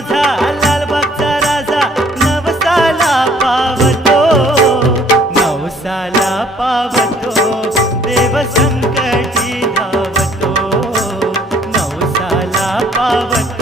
माझा लालबागचा राजा नवसाला पावतो, नवसाला पावतो, देव संकटी धावतो, नवसाला पावतो.